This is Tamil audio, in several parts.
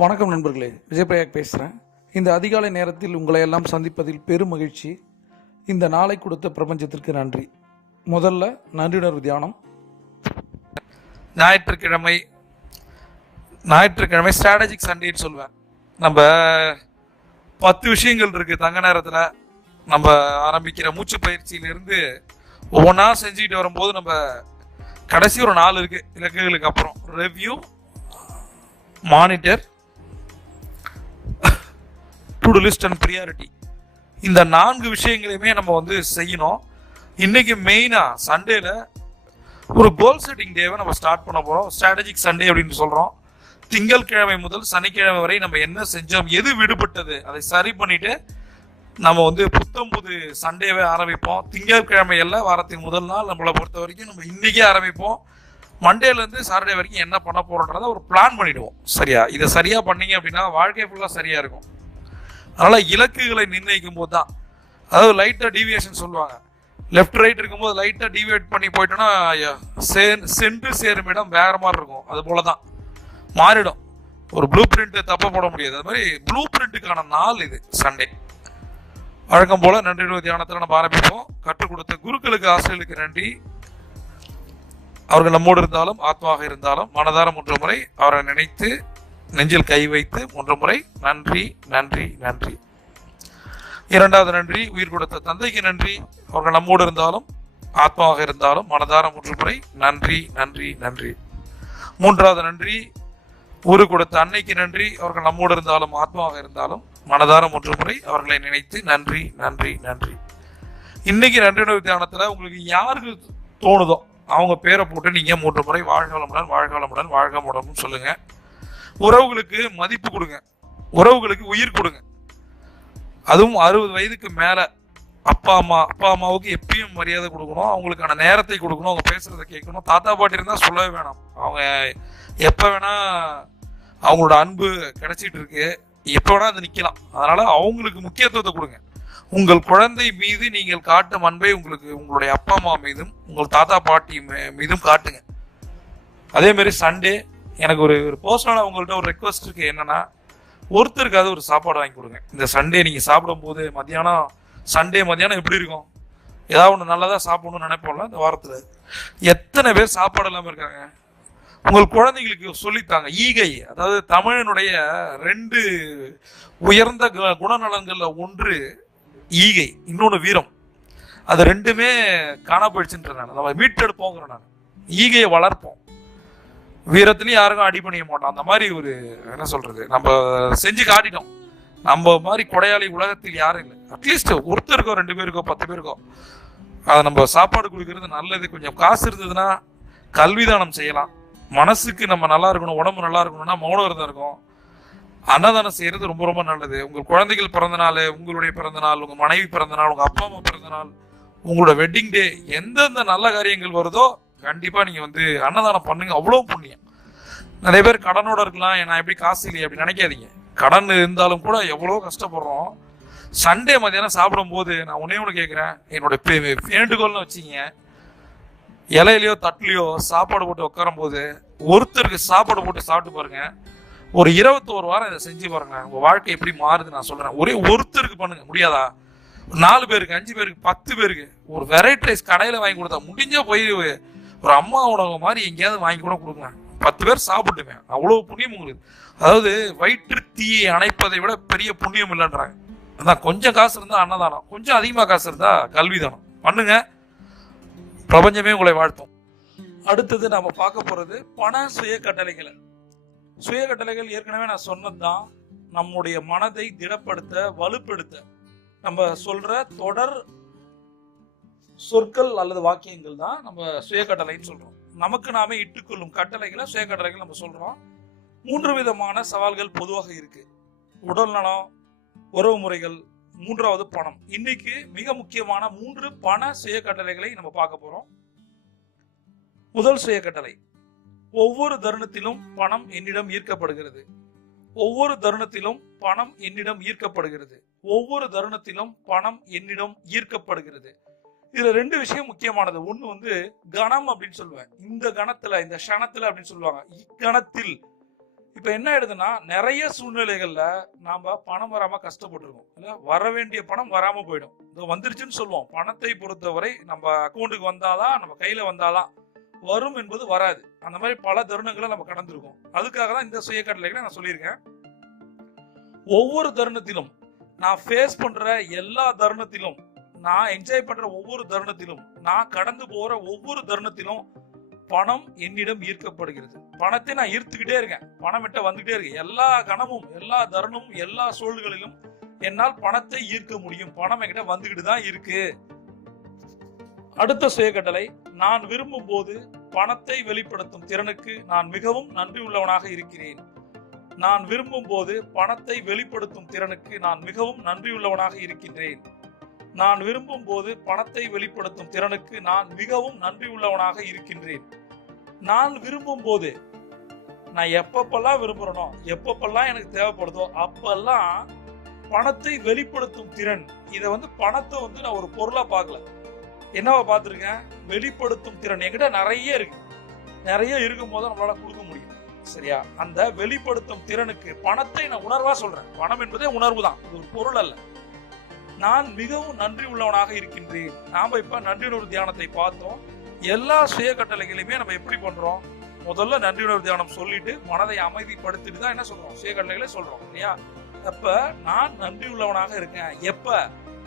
வணக்கம் நண்பர்களே, விஜயபிரயாக் பேசுகிறேன். இந்த அதிகாலை நேரத்தில் உங்களை எல்லாம் சந்திப்பதில் பெரும் மகிழ்ச்சி. இந்த நாளை கொடுத்த பிரபஞ்சத்திற்கு நன்றி. முதல்ல நன்றியுணர்வு தியானம். ஞாயிற்றுக்கிழமை ஸ்ட்ராட்டஜிக் சண்டேன்னு சொல்லுவேன். நம்ம 10 விஷயங்கள் இருக்குது தங்க நேரத்தில். நம்ம ஆரம்பிக்கிற மூச்சு பயிற்சியிலிருந்து ஒவ்வொன்றா செஞ்சுக்கிட்டு வரும்போது நம்ம கடைசி ஒரு 4 இருக்குது இலக்குகளுக்கு அப்புறம். Review, monitor, to to list and priority. இந்த 4 விஷயங்களையுமே நம்ம செய்யணும். இன்னைக்கு மெயினாக சண்டேல ஒரு கோல் செட்டிங் டேவை நம்ம ஸ்டார்ட் பண்ண போகிறோம். ஸ்ட்ராட்டஜிக் சண்டே அப்படின்னு சொல்கிறோம். திங்கட்கிழமை முதல் சனிக்கிழமை வரை நம்ம என்ன செஞ்சோம், எது விடுபட்டது, அதை சரி பண்ணிட்டு நம்ம புத்தம் புது சண்டேவே ஆரம்பிப்போம். திங்கட்கிழமை எல்லாம் வாரத்தின் முதல் நாள் நம்மளை பொறுத்த வரைக்கும் நம்ம இன்னைக்கே ஆரம்பிப்போம். மண்டேலேருந்து சாட்டர்டே வரைக்கும் என்ன பண்ண போகிறோன்றதை ஒரு பிளான் பண்ணிடுவோம். சரியா? இதை சரியாக பண்ணீங்க அப்படின்னா வாழ்க்கை ஃபுல்லாக சரியாக இருக்கும். அதனால் இலக்குகளை நிர்ணயிக்கும் போது தான், அதாவது லைட்டாக டீவியேஷன் சொல்லுவாங்க. லெஃப்ட் ரைட் இருக்கும்போது லைட்டாக டீவியேட் பண்ணி போயிட்டோன்னா சென்று சேரும் இடம் வேற மாதிரி இருக்கும். அது போல தான் மாறிடும். ஒரு ப்ளூ பிரிண்ட் தப்ப போட முடியாது. அது மாதிரி ப்ளூ பிரிண்ட்டுக்கான நாள் இது சண்டே. வழக்கம் போல நன்றி தியானத்தில் நம்ம ஆரம்பிப்போம். கற்றுக் கொடுத்த குருக்களுக்கு, ஆசிரியர்களுக்கு நன்றி. அவர்கள் நம்மோடு இருந்தாலும் ஆத்மாக இருந்தாலும் மனதார 3 முறை அவரை நினைத்து நெஞ்சில் கை வைத்து 3 முறை நன்றி நன்றி நன்றி. 2வது நன்றி உயிர் கொடுத்த தந்தைக்கு நன்றி. அவர்கள் நம்மோடு இருந்தாலும் ஆத்மாவாக இருந்தாலும் மனதார 3 முறை நன்றி நன்றி நன்றி. 3வது நன்றி ஊரு கொடுத்த அன்னைக்கு நன்றி. அவர்கள் நம்மோடு இருந்தாலும் ஆத்மாவாக இருந்தாலும் மனதார 3 முறை அவர்களை நினைத்து நன்றி நன்றி நன்றி. இன்னைக்கு நன்றி தியானத்துல உங்களுக்கு யாருக்கு தோணுதோ அவங்க பேரை போட்டு நீங்க 3 முறை வாழ்க வளமுடன், வாழ்க வளமுடன், வாழ்க வளமுடன் சொல்லுங்க. உறவுகளுக்கு மதிப்பு கொடுங்க, உறவுகளுக்கு உயிர் கொடுங்க. அதுவும் 60 வயதுக்கு மேல அப்பா அம்மாவுக்கு எப்பயும் மரியாதை கொடுக்கணும். அவங்களுக்கான நேரத்தை கொடுக்கணும். அவங்க பேசுறதை கேட்கணும். தாத்தா பாட்டி இருந்தா சொல்லவே வேணாம். அவங்க எப்ப வேணா அவங்களோட அன்பு கிடைச்சிட்டு இருக்கு. எப்ப வேணா அது நிக்கலாம். அதனால அவங்களுக்கு முக்கியத்துவத்தை கொடுங்க. உங்கள் குழந்தை மீது நீங்கள் காட்டும் அன்பை உங்களுடைய அப்பா அம்மா மீதும் உங்கள் தாத்தா பாட்டி மீதும் காட்டுங்க. அதே மாதிரி சண்டே எனக்கு ஒரு பர்சனலாக உங்கள்கிட்ட ஒரு ரெக்வஸ்ட் இருக்கு. என்னன்னா, ஒருத்தருக்காவது ஒரு சாப்பாடு வாங்கி கொடுங்க. இந்த சண்டே நீங்க சாப்பிடும் போது சண்டே மத்தியானம் எப்படி இருக்கும்? ஏதாவது ஒன்று நல்லதா சாப்பிடணும்னு நினைப்போம்ல. இந்த வாரத்துல எத்தனை பேர் சாப்பாடு இல்லாம இருக்காங்க? உங்கள் குழந்தைங்களுக்கு சொல்லித்தாங்க. ஈகை, அதாவது தமிழனுடைய 2 உயர்ந்த குணநலங்கள்ல ஒன்று ஈகை, இன்னொன்று வீரம். அது 2மே காணா போயிடுச்சுன்ற நம்ம மீட்டெடுப்போங்கிற நான். ஈகையை வளர்ப்போம். வீரத்துலயும் யாருக்கும் அடி பண்ணிக்க மாட்டோம். அந்த மாதிரி ஒரு என்ன சொல்றது, நம்ம செஞ்சு காட்டிட்டோம். நம்ம மாதிரி கொடையாளி உலகத்தில் யாரும் இல்லை. அட்லீஸ்ட் ஒருத்தருக்கோ 2 பேருக்கோ 10 பேருக்கோ அதை நம்ம சாப்பாடு கொடுக்கறது நல்லது. கொஞ்சம் காசு இருந்ததுன்னா கல்விதானம் செய்யலாம். மனசுக்கு நம்ம நல்லா இருக்கணும், உடம்பு நல்லா இருக்கணும்னா மௌன விரதம் இருக்கும். அன்னதானம் செய்யறது ரொம்ப ரொம்ப நல்லது. உங்கள் குழந்தைகள் பிறந்த நாள், உங்களுடைய பிறந்த நாள், உங்க மனைவி பிறந்த நாள், உங்க அப்பா அம்மா பிறந்த நாள், உங்களோட வெட்டிங் டே, எந்தெந்த நல்ல காரியங்கள் வருதோ கண்டிப்பா நீங்க அன்னதானம் பண்ணுங்க. அவ்வளவு புண்ணியம். நிறைய பேர் கடனோட இருக்கலாம், நான் எப்படி காசு இல்லையே அப்படி நினைக்காதீங்க. கடன் இருந்தாலும் கூட எவ்வளவு கஷ்டப்படுறோம். சண்டே மத்தியானம் சாப்பிடும் போது நான் ஒண்ணு கேட்கிறேன். என்னோட வேண்டுகோள்னு வச்சிங்க, இலையிலையோ தட்டுலையோ சாப்பாடு போட்டு உட்காரும் போது ஒருத்தருக்கு சாப்பாடு போட்டு சாப்பிட்டு பாருங்க. ஒரு 21 வாரம் இதை செஞ்சு பாருங்க. உங்க வாழ்க்கை எப்படி மாறுது நான் சொல்றேன். ஒரே ஒருத்தருக்கு பண்ணுங்க. முடியாதா? 4 பேருக்கு, 5 பேருக்கு, 10 பேருக்கு ஒரு வெரைட்டி ரைஸ் கடையில வாங்கி கொடுத்தா முடிஞ்சா போய் ஒரு அம்மா உணவு மாதிரி எங்கேயாவது வாங்கி கூட கொடுங்க. 10 பேர் சாப்பிட்டுவேன். அவ்வளவு புண்ணியம் உங்களுக்கு. அதாவது வயிற்று தீயை அணைப்பதை விட பெரிய புண்ணியம் இல்லைன்றாங்க. அதான் கொஞ்சம் காசு இருந்தா அன்னதானம், கொஞ்சம் அதிகமா காசு இருந்தா கல்விதானம் பண்ணுங்க. பிரபஞ்சமே உங்களை வாழ்த்தும். அடுத்தது நம்ம பார்க்க போறது பண சுய கட்டளைகள். சுய கட்டளைகள் ஏற்கனவே நான் சொன்னதுதான். நம்முடைய மனதை திடப்படுத்த, வலுப்படுத்த நம்ம சொல்ற தொடர் சொற்கள் அல்லது வாக்கியங்கள் தான் நம்ம சுய கட்டளைன்னு சொல்றோம். நமக்கு நாமே இட்டுக்கொள்ளும் கட்டளைகளை சுய கட்டளைகள் நம்ம சொல்றோம். 3 விதமான சவால்கள் பொதுவாக இருக்கு. உடல் நலம், உறவு முறைகள், 3வது பணம். இன்னைக்கு மிக முக்கியமான 3 பண சுய கட்டளைகளை நம்ம பார்க்க போறோம். முதல் சுய கட்டளை, ஒவ்வொரு தருணத்திலும் பணம் என்னிடம் ஈர்க்கப்படுகிறது. ஒவ்வொரு தருணத்திலும் பணம் என்னிடம் ஈர்க்கப்படுகிறது. ஒவ்வொரு தருணத்திலும் பணம் என்னிடம் ஈர்க்கப்படுகிறது. இதுல 2 விஷயம் முக்கியமானது. ஒண்ணு கணம் அப்படின்னு சொல்லுவேன். இந்த கணத்துல, இந்த க்ஷணத்துல அப்படின்னு சொல்லுவாங்க. இக்கணத்தில் இப்ப என்ன ஆயிடுதுன்னா நிறைய சூழ்நிலைகள்ல நாம பணம் வராம கஷ்டப்பட்டிருக்கோம், இல்ல வர வேண்டிய பணம் வராம போயிடும். இது வந்துருச்சுன்னு சொல்லுவோம். பணத்தை பொறுத்தவரை நம்ம அக்கௌண்ட்டுக்கு வந்தாதான், நம்ம கையில வந்தாதான் வரும் என்பது வராது. அந்த மாதிரி பல தருணங்களை நம்ம கடந்திருக்கோம். அதுக்காக தான் இந்த சுய கட்டளைகளை நான் சொல்லியிருக்கேன். ஒவ்வொரு தருணத்திலும் நான் ஃபேஸ் பண்ற எல்லா தருணத்திலும், நான் என்ஜாய் பண்ற ஒவ்வொரு தருணத்திலும், நான் கடந்து போற ஒவ்வொரு தருணத்திலும் பணம் என்னிடம் ஈர்க்கப்படுகிறது. பணத்தை நான் ஈர்த்துக்கிட்டே இருக்கேன், பணம் கிட்ட வந்துகிட்டே இருக்கு. எல்லா கணமும், எல்லா தருணமும், எல்லா சூழல்களிலும் என்னால் பணத்தை ஈர்க்க முடியும். பணம் என்கிட்ட வந்துகிட்டு தான் இருக்கு. அடுத்த சுய கட்டளை, நான் விரும்பும் போது பணத்தை வெளிப்படுத்தும் திறனுக்கு நான் மிகவும் நன்றி உள்ளவனாக இருக்கிறேன். நான் விரும்பும் போது பணத்தை வெளிப்படுத்தும் திறனுக்கு நான் மிகவும் நன்றியுள்ளவனாக இருக்கின்றேன். நான் விரும்பும் போது பணத்தை வெளிப்படுத்தும் திறனுக்கு நான் மிகவும் நன்றி உள்ளவனாக இருக்கின்றேன். நான் விரும்பும் போது, நான் எப்பப்பெல்லாம் விரும்புறனோ, எப்பப்பெல்லாம் எனக்கு தேவைப்படுதோ அப்பெல்லாம் பணத்தை வெளிப்படுத்தும் திறன், இதை பணத்தை நான் ஒரு பொருளா பார்க்கல, என்னவா பார்த்திருக்கேன், வெளிப்படுத்தும் திறன் என்கிட்ட நிறைய இருக்கு. நிறைய இருக்கும் போது நம்மளால கொடுக்க முடியும். சரியா? அந்த வெளிப்படுத்தும் திறனுக்கு பணத்தை நான் உணர்வா சொல்றேன். பணம் என்பதே உணர்வு தான், இது ஒரு பொருள் அல்ல. நான் மிகவும் நன்றி உள்ளவனாக இருக்கின்றேன். நாம இப்ப நன்றியுணர்வு தியானத்தை பார்த்தோம். எல்லா சுய கட்டளைகளையுமே நம்ம எப்படி பண்றோம், முதல்ல நன்றியுணர்வு தியானம் சொல்லிட்டு மனதை அமைதிப்படுத்திட்டு தான் என்ன சொல்றோம், சுய கட்டளைகளை சொல்றோம் இல்லையா? அப்ப நான் நன்றி உள்ளவனாக இருக்கேன். எப்ப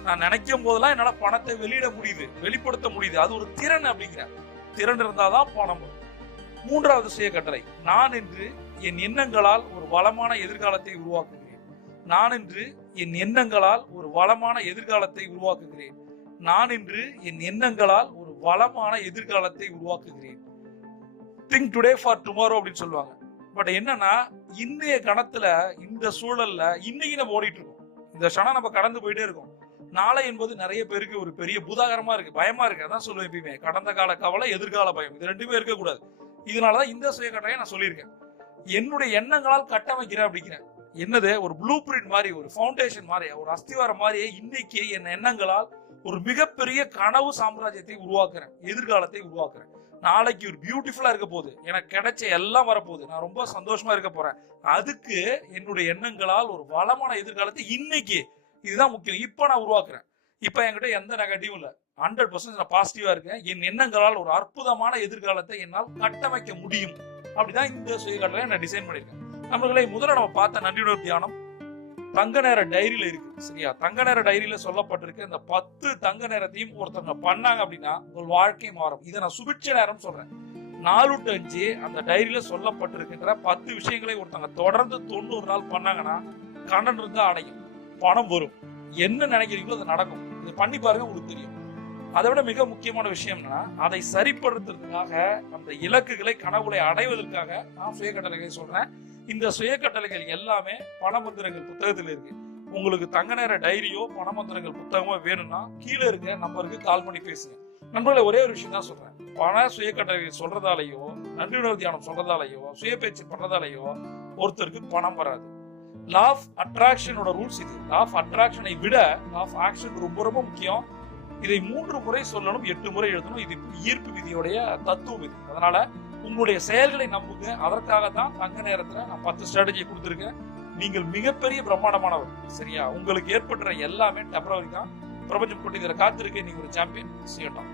நான் நினைக்கும் போதெல்லாம் என்னால பணத்தை வெளியிட முடியுது, வெளிப்படுத்த முடியுது. அது ஒரு திறன். அப்படிங்கிற திறன் இருந்தாதான் பணம் வரும். மூன்றாவது சுய கட்டளை, நான் இன்று என் எண்ணங்களால் ஒரு வளமான எதிர்காலத்தை உருவாக்குகிறேன். நான் இன்று என் எண்ணங்களால் ஒரு வளமான எதிர்காலத்தை உருவாக்குகிறேன். நான் இன்று என் எண்ணங்களால் ஒரு வளமான எதிர்காலத்தை உருவாக்குகிறேன். திங்க் டுடே ஃபார் டுமாரோ அப்படின்னு சொல்லுவாங்க. பட் என்னன்னா, இன்றைய கணத்துல, இந்த சூழல்ல இன்னைக்கு நம்ம ஓடிட்டு இருக்கோம். இந்த க்ஷணம் நம்ம கடந்து போயிட்டே இருக்கோம். நாளை என்பது நிறைய பேருக்கு ஒரு பெரிய பூதாகரமா இருக்கு, பயமா இருக்கு. அதான் சொல்லுவேன் எப்பயுமே, கடந்த கால கவலை, எதிர்கால பயம், இது ரெண்டுமே இருக்கக்கூடாது. இதனாலதான் இந்த சுய கட்டளையை நான் சொல்லியிருக்கேன். என்னுடைய எண்ணங்களால் கட்டமைக்கிறேன் அப்படிங்கிறேன். என்னது, ஒரு ப்ளூ பிரிண்ட் மாதிரி, ஒரு ஃபவுண்டேஷன் மாதிரி, ஒரு அஸ்திவாரம் மாதிரி இன்னைக்கு என் எண்ணங்களால் ஒரு மிகப்பெரிய கனவு சாம்ராஜ்யத்தை உருவாக்குறேன், எதிர்காலத்தை உருவாக்குறேன். நாளைக்கு ஒரு பியூட்டிஃபுல்லா இருக்க போகுது, எனக்கு கிடைச்ச எல்லாம் வரப்போகுது, நான் ரொம்ப சந்தோஷமா இருக்க போறேன். அதுக்கு என்னுடைய எண்ணங்களால் ஒரு வளமான எதிர்காலத்தை இன்னைக்கு, இதுதான் முக்கியம், இப்ப நான் உருவாக்குறேன். இப்ப என்கிட்ட எந்த நெகட்டிவும் இல்ல, 100% நான் பாசிட்டிவா இருக்கேன். என் எண்ணங்களால் ஒரு அற்புதமான எதிர்காலத்தை என்னால் கட்டமைக்க முடியும். அப்படிதான் இந்த சுய கட்டளையை நான் டிசைன் பண்ணிருக்கேன். நம்மளே முதல்ல நம்ம பார்த்த நன்றியுணர்வு தியானம் தங்க நேர டைரியில இருக்கு. சரியா? தங்க நேர டைரியில சொல்லப்பட்டிருக்கு. இந்த 10 தங்க நேரத்தையும் ஒருத்தவங்க பண்ணாங்க அப்படின்னா உங்கள் வாழ்க்கை மாறும். இதை நான் சுபிட்ச நேரம் சொல்றேன். 4 to 5 அந்த டைரியில சொல்லப்பட்டிருக்கின்ற 10 விஷயங்களை ஒருத்தவங்க தொடர்ந்து 90 நாள் பண்ணாங்கன்னா கடன் இருந்தா அடையும், பணம் வரும், என்ன நினைக்கிறீங்களோ அது நடக்கும். இதை பண்ணி பாருங்க, உங்களுக்கு தெரியும். அதை விட மிக முக்கியமான விஷயம்னா, அதை சரிப்படுத்துறதுக்காக, அந்த இலக்குகளை, கனவுகளை அடைவதற்காக நான் சுய கட்டளைகளை சொல்றேன். இந்த சுய கட்டளைகள் எல்லாமே பணமந்திரங்கள் புத்தகத்தில் இருக்கு. உங்களுக்கு தங்க நேர டைரியோ பணமந்திரங்கள் புத்தகமோ வேணும்னா கீழே இருக்க நம்பருக்கு கால் பண்ணி பேசுங்க. நண்பர்களே, ஒரே ஒரு விஷயம் தான் சொல்றேன். பண சுய கட்டளைகள் சொல்றதாலேயோ, நன்றியுணர்வு தியானம் சொல்றதாலேயோ, சுய பேச்சு பண்றதாலேயோ ஒருத்தருக்கு பணம் வராது. லா ஆஃப் அட்ராக்ஷனோட ரூல்ஸ் இது. லா ஆஃப் அட்ராக்ஷனை விட லா ஆஃப் ஆக்ஷன் ரொம்ப ரொம்ப முக்கியம். இதை 3 முறை சொல்லணும், 8 முறை எழுதணும். இது ஈர்ப்பு விதியோடைய தத்துவம் இது. அதனால உங்களுடைய செயல்களை நம்புங்க. அதற்காக தான் தங்க நேரத்துல நான் 10 ஸ்ட்ராட்டஜியை கொடுத்துருக்கேன். நீங்கள் மிகப்பெரிய பிரம்மாண்டமானவர். சரியா? உங்களுக்கு ஏற்படுற எல்லாமே டெம்பரவரி தான். பிரபஞ்சம் கொண்டு இதில் காத்திருக்கேன். நீங்க ஒரு சாம்பியன். செய்யட்டும்.